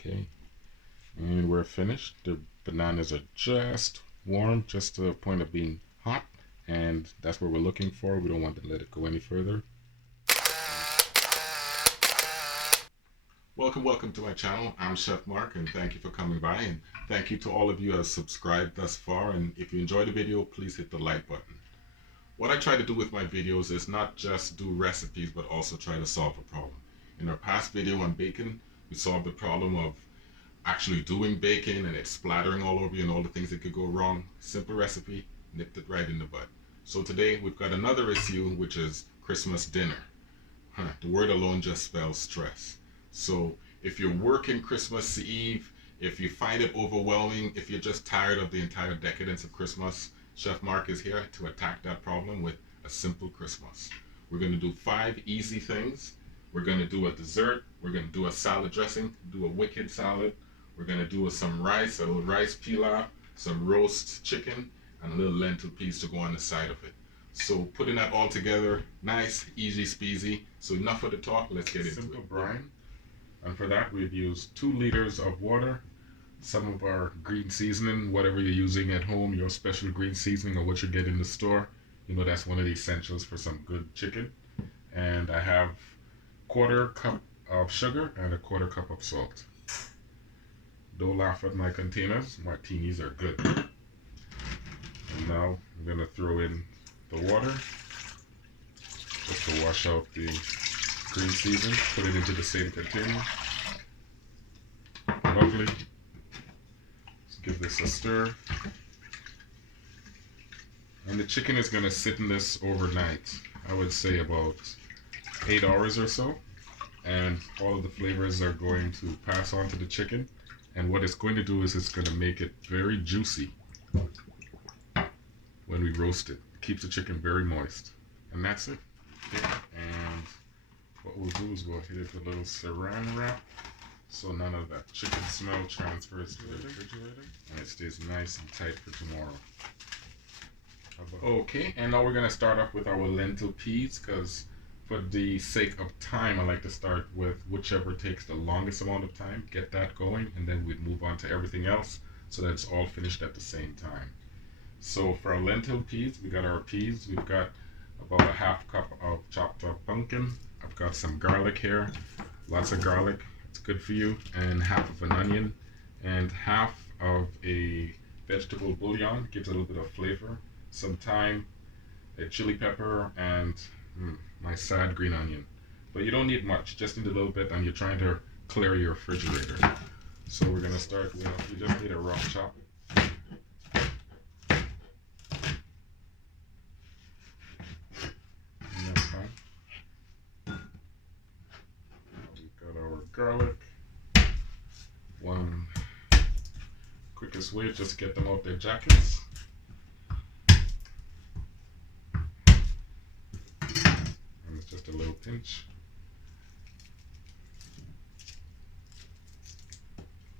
Okay, and we're finished. The bananas are just warm, just to the point of being hot, and that's what we're looking for. We don't want to let it go any further. Welcome to my channel. I'm Chef Marc, and thank you for coming by, and thank you to all of you who have subscribed thus far. And if you enjoyed the video, please hit the like button. What I try to do with my videos is not just do recipes, but also try to solve a problem. In our past video on bacon, we solved the problem of actually doing bacon and it splattering all over you and all the things that could go wrong. Simple recipe, nipped it right in the bud. So today we've got another issue, which is Christmas dinner. The word alone just spells stress. So if you're working Christmas Eve, if you find it overwhelming, if you're just tired of the entire decadence of Christmas, Chef Marc is here to attack that problem with a simple Christmas. We're going to do 5 easy things. We're going to do a dessert. We're going to do a salad dressing, do a wicked salad. We're going to do some rice, a little rice pilaf, some roast chicken, and a little lentil peas to go on the side of it. So putting that all together, nice, easy speasy. So enough of the talk, let's get into it. Simple brine. And for that, we've used 2 liters of water, some of our green seasoning, whatever you're using at home, your special green seasoning or what you get in the store. You know, that's one of the essentials for some good chicken. And I have 1/4 cup of sugar and a 1/4 cup of salt. Don't laugh at my containers. Martinis are good. And now I'm going to throw in the water just to wash out the green seasoning. Put it into the same container. Lovely. Let's give this a stir. And the chicken is going to sit in this overnight. I would say about 8 hours or so. And all of the flavors are going to pass on to the chicken. And what it's going to do is it's going to make it very juicy when we roast it. It keeps the chicken very moist. And that's it. Okay. And what we'll do is we'll hit it with a little saran wrap so none of that chicken smell transfers to the refrigerator and it stays nice and tight for tomorrow. Okay, and now we're going to start off with our lentil peas, because for the sake of time I like to start with whichever takes the longest amount of time, get that going, and then we'd move on to everything else so that it's all finished at the same time. So for our lentil peas, we got our peas. We've got about a 1/2 cup of chopped up pumpkin. I've got some garlic here, lots of garlic, it's good for you, and 1/2 of an onion, and 1/2 of a vegetable bouillon, gives a little bit of flavor, some thyme, a chili pepper, and my sad green onion. But you don't need much, just need a little bit, and you're trying to clear your refrigerator. So we're going to start with, you just need a rough chop. Garlic. One quickest way, just get them out their jackets. And it's just a little pinch.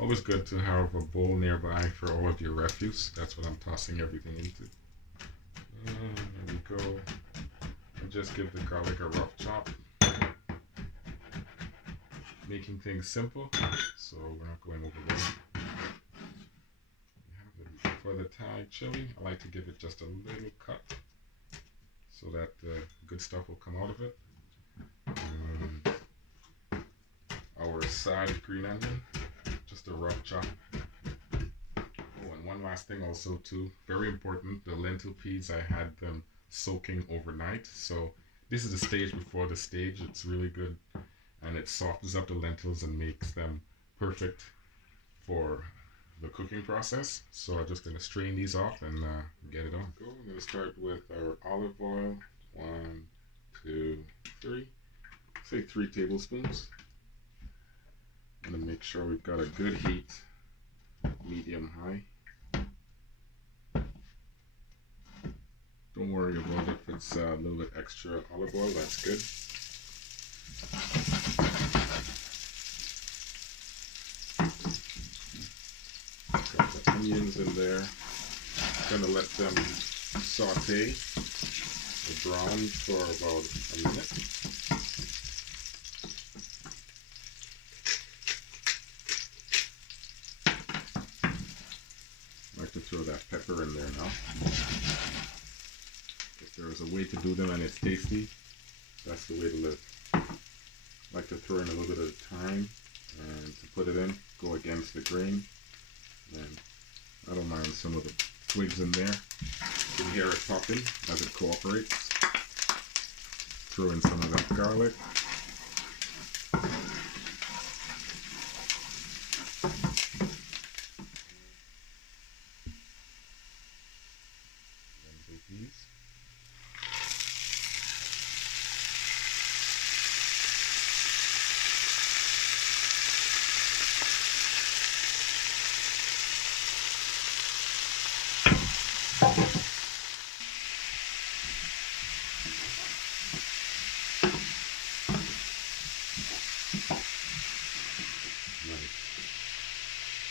Always good to have a bowl nearby for all of your refuse. That's what I'm tossing everything into. And there we go. And just give the garlic a rough chop. Making things simple, so we're not going overboard. For the Thai chili, I like to give it just a little cut so that the good stuff will come out of it. And our side green onion, just a rough chop. Oh, and one last thing also too, very important, the lentil peas, I had them soaking overnight. So this is the stage before the stage. It's really good. And it softens up the lentils and makes them perfect for the cooking process. So I'm just going to strain these off and get it on. Go. I'm going to start with our olive oil. 1, 2, 3. Say 3 tablespoons. I'm going to make sure we've got a good heat, medium high. Don't worry about if it's a little bit extra olive oil, that's good. Got the onions in there. Gonna let them saute or brown for about a minute. throw that pepper in there now. If there is a way to do them and it's tasty, that's the way to live. I like to throw in a little bit of thyme and to put it in, go against the grain. And I don't mind some of the twigs in there. You can hear it popping as it cooperates. Throw in some of that garlic. Lentil peas.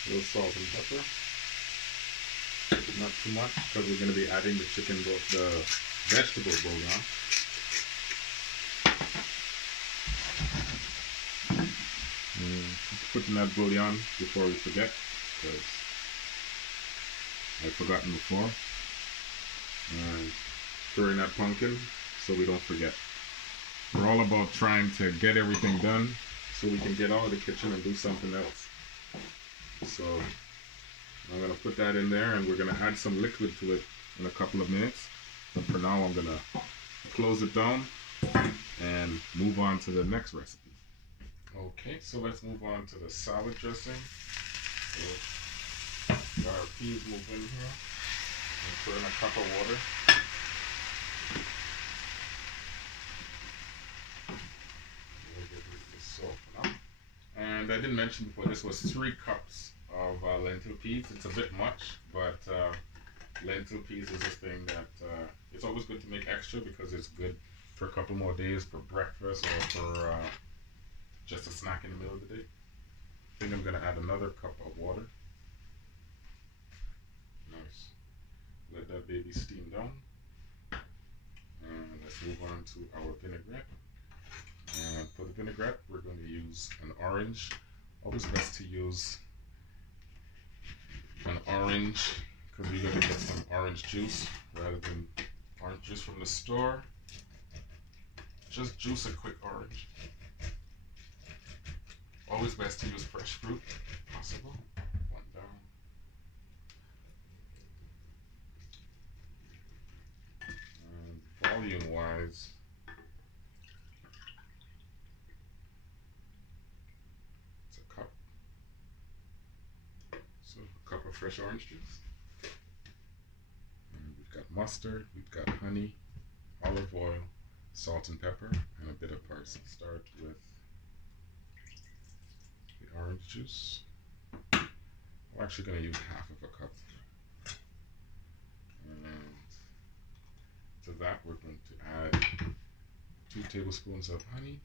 A little salt and pepper, not too much because we're going to be adding the vegetable bouillon. Putting that bouillon before we forget, because I've forgotten before. And stirring that pumpkin so we don't forget. We're all about trying to get everything done so we can get out of the kitchen and do something else. So I'm going to put that in there, and we're going to add some liquid to it in a couple of minutes. But for now, I'm going to close it down and move on to the next recipe. Okay, so let's move on to the salad dressing. So got our peas moved in here. And put in a cup of water. We'll get this salt now. And I didn't mention before, this was 3 cups of lentil peas. It's a bit much, but lentil peas is a thing that it's always good to make extra because it's good for a couple more days for breakfast or for just a snack in the middle of the day. I think I'm going to add another cup of water. Nice. Let that baby steam down. And let's move on to our vinaigrette. And for the vinaigrette, we're going to use an orange. Always best to use an orange because we're going to get some orange juice rather than orange juice from the store. Just juice a quick orange. Always best to use fresh fruit if possible. One down. And volume wise, it's a cup. So a cup of fresh orange juice. And we've got mustard, we've got honey, olive oil, salt and pepper, and a bit of parsley. Start with the orange juice. I'm actually going to use half of a cup. And to that we're going to add 2 tablespoons of honey.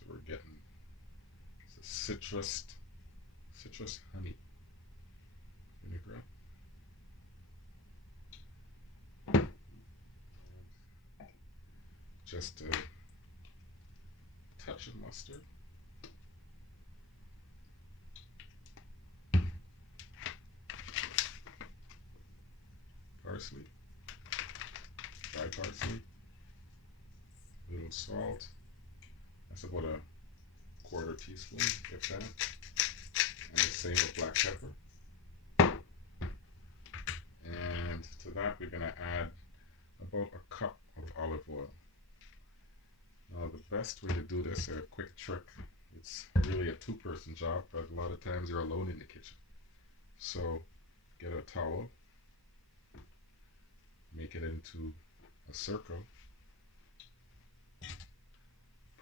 So we're getting citrus honey vinaigrette. Just a touch of mustard. Parsley, dry parsley, a little salt. That's about a 1/4 teaspoon, if that. And the same with black pepper. And to that we're going to add about a cup of olive oil. Now the best way to do this, a quick trick, it's really a 2-person job, but a lot of times you're alone in the kitchen. So get a towel, make it into a circle,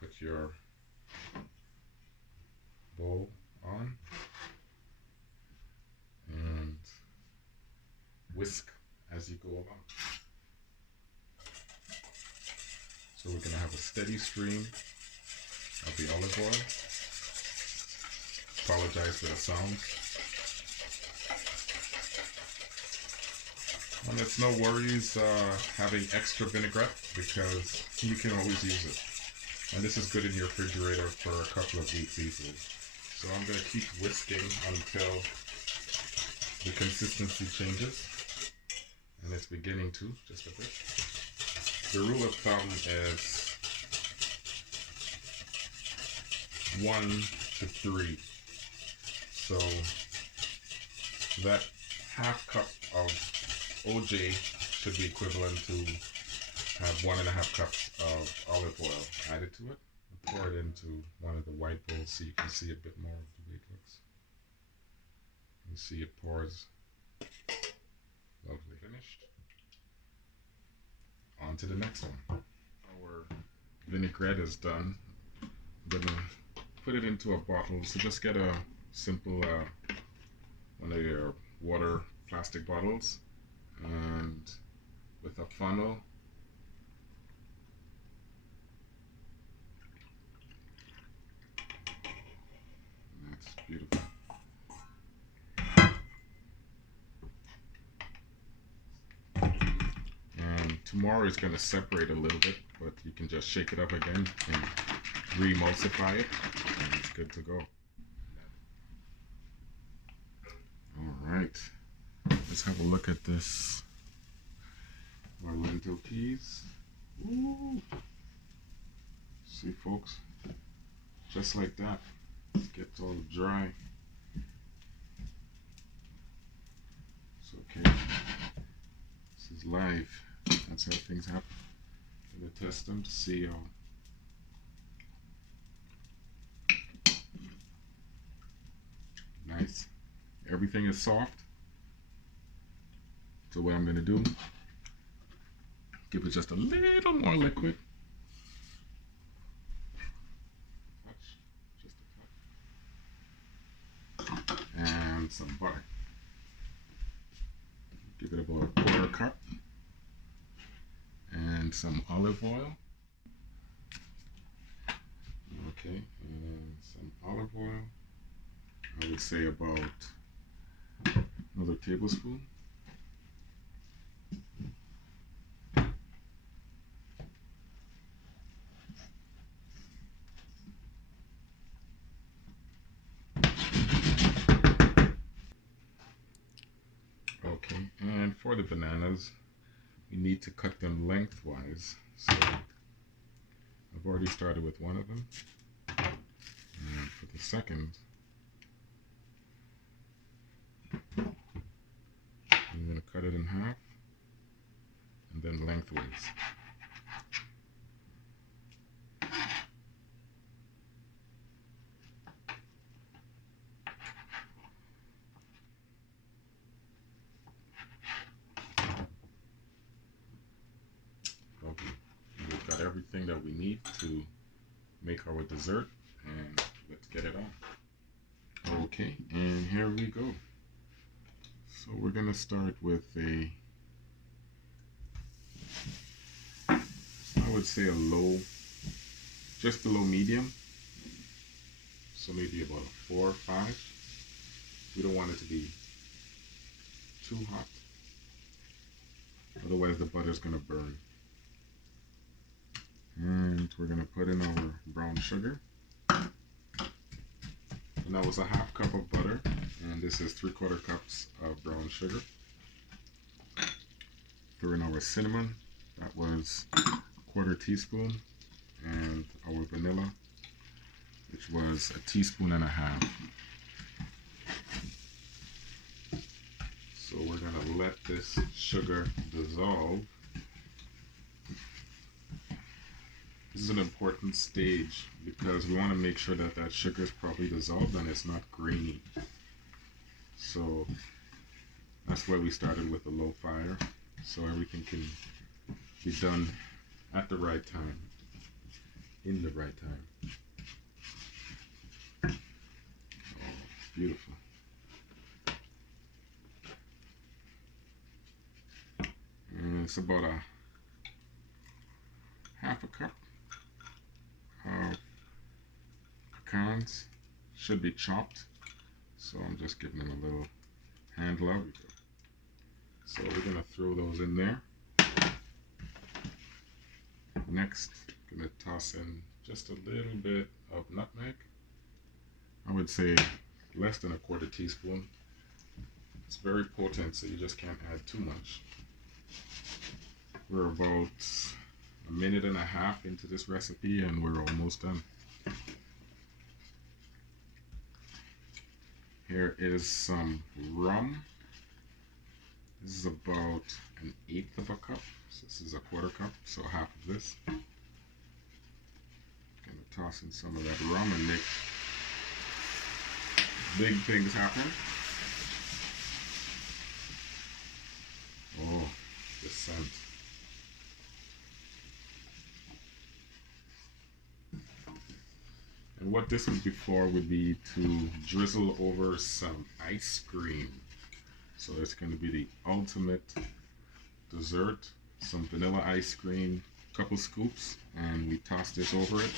put your bowl on, and whisk as you go along. So we're going to have a steady stream of the olive oil. Apologize for the sound. And it's no worries having extra vinaigrette because you can always use it. And this is good in your refrigerator for a couple of weeks easily. So I'm going to keep whisking until the consistency changes, and it's beginning to, just a bit. The rule of thumb is 1 to 3. So that half cup of OJ should be equivalent to 1.5 cups of olive oil added to it. Pour it into one of the white bowls so you can see a bit more of the way it looks. You see it pours. Lovely. Finished. On to the next one. Our vinaigrette is done. I'm gonna put it into a bottle. So just get a simple one of your water plastic bottles, and with a funnel, that's beautiful. And tomorrow is going to separate a little bit, but you can just shake it up again and re-emulsify it, and it's good to go. Alright, let's have a look at this. Our lentil peas. Ooh. See, folks, just like that, it gets all dry. It's okay. This is live. That's how things happen. I'm gonna test them to see how. Nice. Everything is soft. So what I'm gonna do, give it just a little more liquid. Touch, just a touch. And some butter. Give it about a quarter cup. And some olive oil. Okay, and some olive oil. I would say about another tablespoon. Okay, and for the bananas, you need to cut them lengthwise. So I've already started with one of them. And for the second, I'm going to cut it in half and then lengthways. Okay, we've got everything that we need to make our dessert, and let's get it on. Okay, and here we go. So we're going to start with I would say a low, just below medium. So maybe about a 4 or 5. We don't want it to be too hot. Otherwise the butter is going to burn. And we're going to put in our brown sugar. And that was a half cup of butter. And this is 3/4 cups of brown sugar. Throw in our cinnamon. That was 1/4 teaspoon. And our vanilla, which was 1.5 teaspoons. So we're going to let this sugar dissolve. This is an important stage because we want to make sure that that sugar is properly dissolved and it's not grainy. So that's why we started with a low fire, so everything can be done at the right time, in the right time. Oh, beautiful. And it's about a half a cup of pecans. Should be chopped, so I'm just giving them a little hand love. So we're going to throw those in there. Next, I'm going to toss in just a little bit of nutmeg I would say less than a quarter teaspoon. It's very potent, so you just can't add too much. We're about a minute and a half into this recipe and we're almost done. Here is some rum. This is about 1/8 of a cup. So this is a quarter cup, so half of this. Gonna toss in some of that rum and make big things happen. Oh, the scent. And what this would be for would be to drizzle over some ice cream. So it's going to be the ultimate dessert. Some vanilla ice cream, couple scoops, and we toss this over it,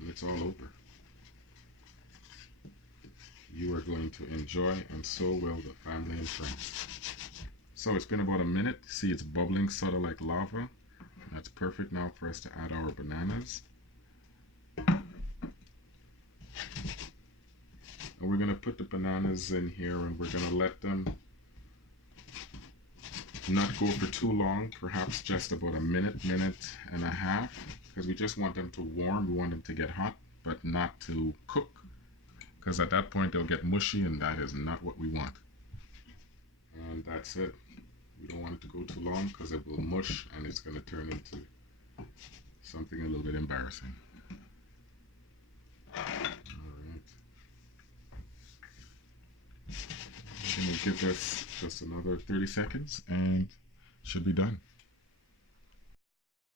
and it's all over. You are going to enjoy, and so will the family and friends. So it's been about a minute. See, it's bubbling sort of like lava. That's perfect now for us to add our bananas. And we're going to put the bananas in here and we're going to let them not go for too long, perhaps just about a minute, minute and a half, because we just want them to warm. We want them to get hot, but not to cook, because at that point they'll get mushy and that is not what we want. And that's it. We don't want it to go too long because it will mush and it's going to turn into something a little bit embarrassing. Going to give this just another 30 seconds and should be done.